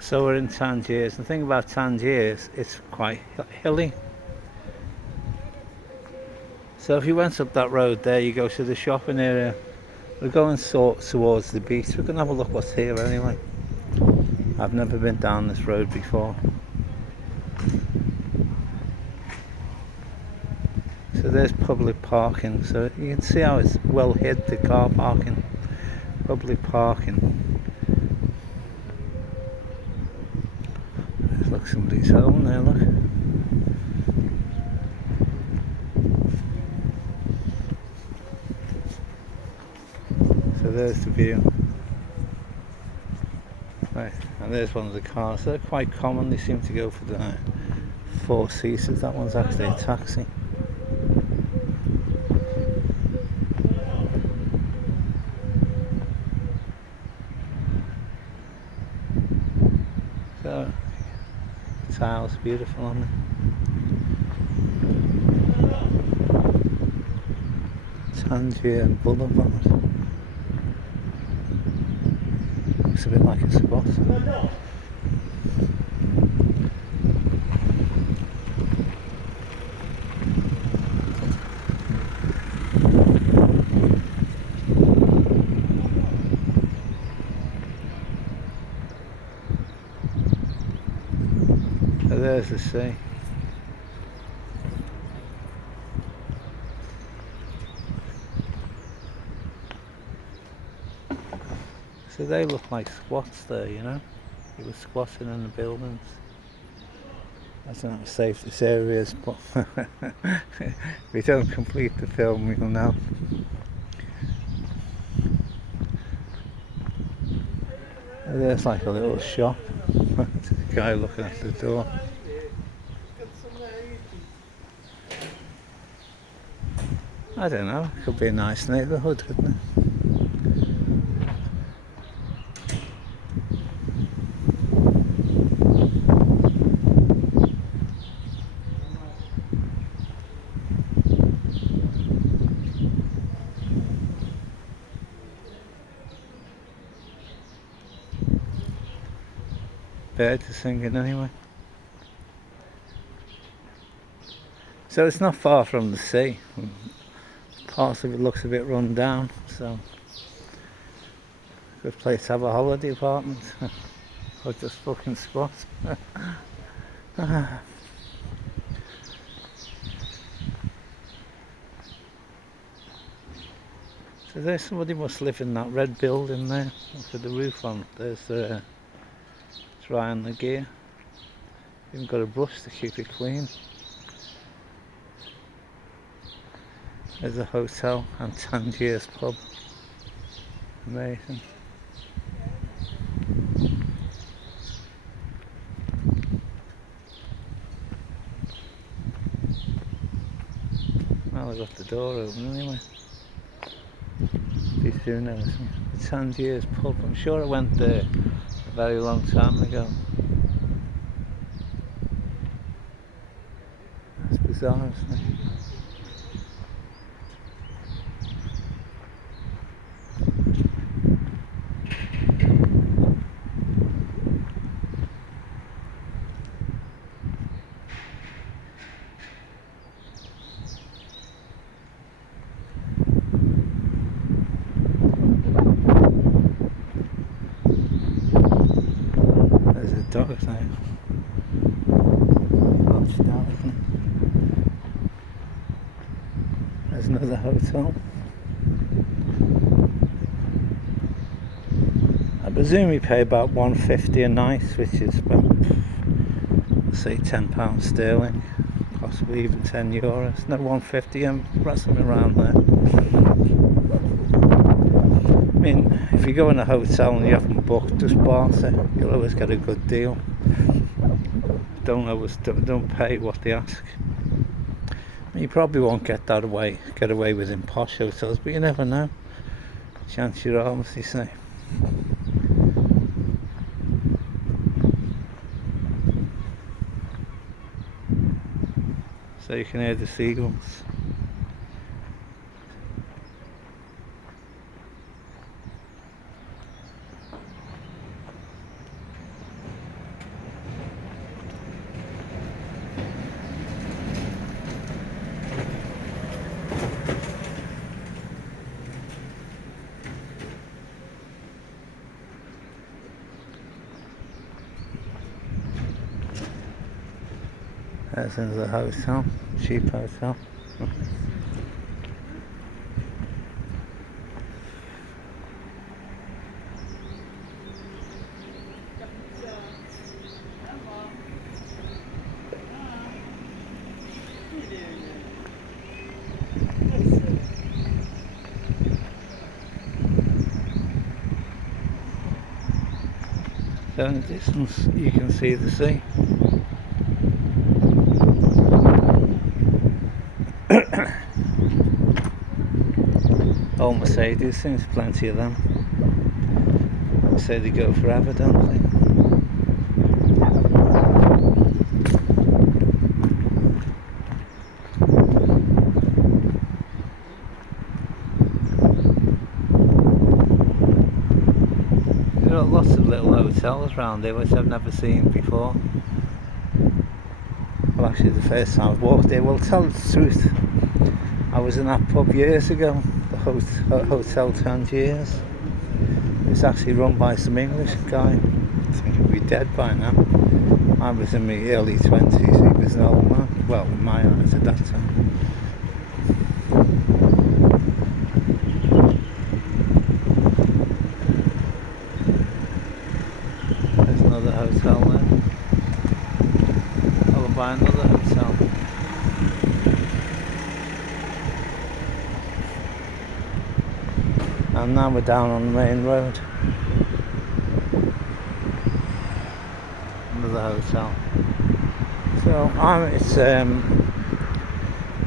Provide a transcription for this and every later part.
So we're in Tangiers. The thing about Tangiers, it's quite hilly. So if you went up that road there, you go to the shopping area. We're going towards the beach. We're going to have a look what's here anyway. I've never been down this road before. So there's public parking. So you can see how it's well hid, the car parking. Public parking. There's like somebody's home there, look. So there's the view. Right, and there's one of the cars. They're quite common. They seem to go for the four-seaters. That one's actually a taxi. So, the tiles beautiful on it. Tangier Boulevard. Looks a bit like a spot. So there's the sea. So they look like squats there, you know. They were squatting in the buildings. I don't know how safe this area is, but if we don't complete the film, we'll know. There's like a little shop. There's a guy looking at the door. I don't know, it could be a nice neighbourhood, couldn't it? Birds are singing anyway. So it's not far from the sea. Parts of it looks a bit run down, so good place to have a holiday apartment or just fucking squat. So there's somebody must live in that red building there. Look at the roof on. There's drying the gear. Even got a brush to keep it clean. There's a hotel and Tangiers pub. Amazing. Well, I got the door open anyway. Be soon now. The Tangiers pub. I'm sure I went there a very long time ago. That's bizarre, isn't it? There's a dog there. Watched out, isn't it? There's another hotel. I presume you pay about $150 a night, which is about, say, £10 sterling, possibly even €10. No, $150, something around there. I mean, if you go in a hotel and you haven't booked, just barter. You'll always get a good deal. Don't pay what they ask. I mean, you probably won't get away with in posh hotels, but you never know. Chance your arm, as they say. So you can hear the seagulls. There's another hotel, cheap hotel. So in the distance you can see the sea. Old Mercedes things, plenty of them. They say they go forever, don't they? There are lots of little hotels around here which I've never seen before. Well, actually the first time I walked here, well, to tell the truth, I was in that pub years ago, the Hotel Tangiers. It's actually run by some English guy. I think he'd be dead by now. I was in my early 20s, he was an old man. Well, in my eyes at that time. There's another hotel there. I'll buy another hotel. And now we're down on the main road. Another hotel. So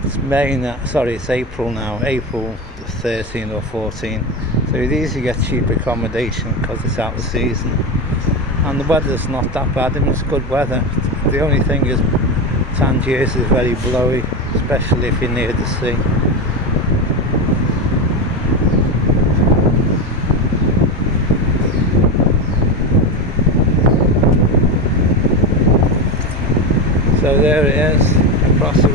it's May now. Sorry, it's April now. April 13 or 14. So you'd easily get cheap accommodation because it's out of season, and the weather's not that bad. I mean, it's good weather. The only thing is Tangiers is very blowy, especially if you're near the sea. So there it is, across the road.